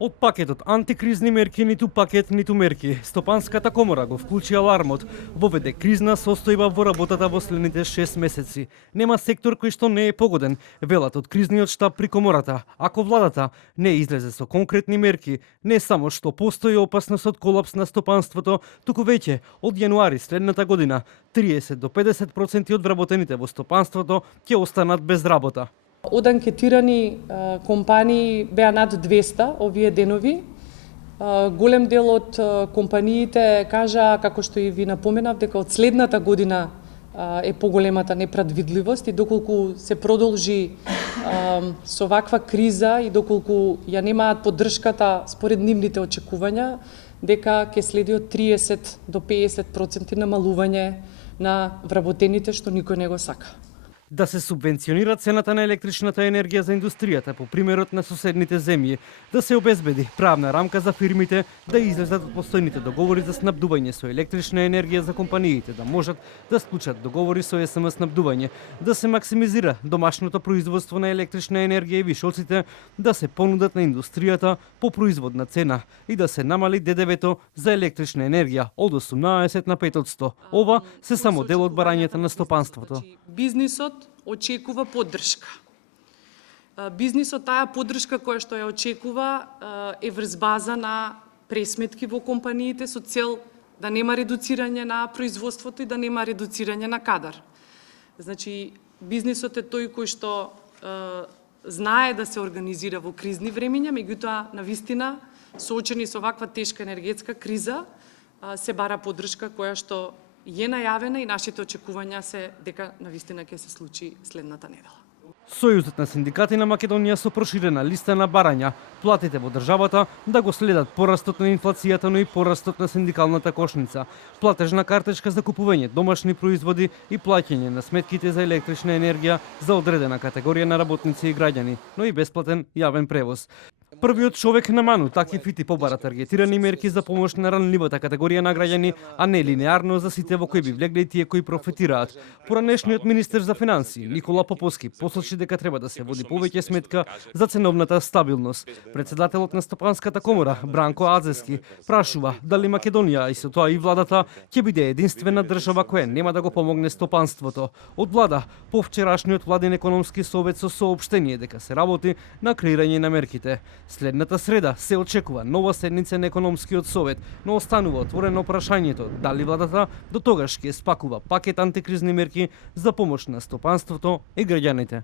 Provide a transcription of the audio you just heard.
Од пакетот антикризни мерки ниту пакет ниту мерки, Стопанската комора го вклучи алармот, воведе кризна состојба во работата во следните 6 месеци. Нема сектор кој што не е погоден, велат од кризниот штаб при комората. Ако владата не излезе со конкретни мерки, не само што постои опасност од колапс на стопанството, туку веќе од јануари следната година 30 до 50% од вработените во стопанството ќе останат без работа. Од анкетирани компании беа над 200 овие денови. Голем дел од компаниите кажа, како што и ви напоменав, дека од следната година е поголемата непредвидливост и доколку се продолжи со ваква криза и доколку ја немаат поддршката според нивните очекувања, дека ќе следи од 30 до 50% намалување на вработените, што никој не го сака. Да се субвенционира цената на електричната енергија за индустријата по примерот на соседните земји, да се обезбеди правна рамка за фирмите да излезат од постојните договори за снабдување со електрична енергија за компаниите, да можат да склучат договори со СМ снабдување, да се максимизира домашното производство на електрична енергија и вишоците, да се понудат на индустријата по производна цена и да се намали ДДВ-то за електрична енергија од 18 на 5%. Ова се само дел од барањата на стопанството. Бизнисот очекува поддршка. Бизнисот таа поддршка која што ја очекува е врз база на пресметки во компаниите со цел да нема редуцирање на производството и да нема редуцирање на кадар. Значи, бизнисот е тој кој што знае да се организира во кризни времиња, меѓутоа, навистина, соочени со ваква тешка енергетска криза, се бара поддршка која што е најавена и нашите очекувања се дека навистина ќе се случи следната недела. Сојузот на синдикати на Македонија со проширена листа на барања, платите во државата да го следат порастот на инфлацијата, но и порастот на синдикалната кошница, платежна картичка за купување домашни производи и плаќање на сметките за електрична енергија за одредена категорија на работници и граѓани, но и бесплатен јавен превоз. Првиот човек на Ману таки фити побара таргетирани мерки за помош на ранливата категорија на граѓани, а не линеарно за сите во кои би влегле и тие кои профитираат. Поранешниот министер за финансии Никола Поповски посочи дека треба да се води повеќе сметка за ценовната стабилност. Председателот на Стопанската комора Бранко Адзески прашува дали Македонија и со тоа и владата ќе биде единствена држава која нема да го помогне стопанството. Од влада повчерашниот владин економски совет со соопштение дека се работи на креирање на мерките. Следната среда се очекува нова седница на економскиот совет, но останува отворено прашањето дали владата до тогаш ќе спакува пакет антикризни мерки за помош на стопанството и граѓаните.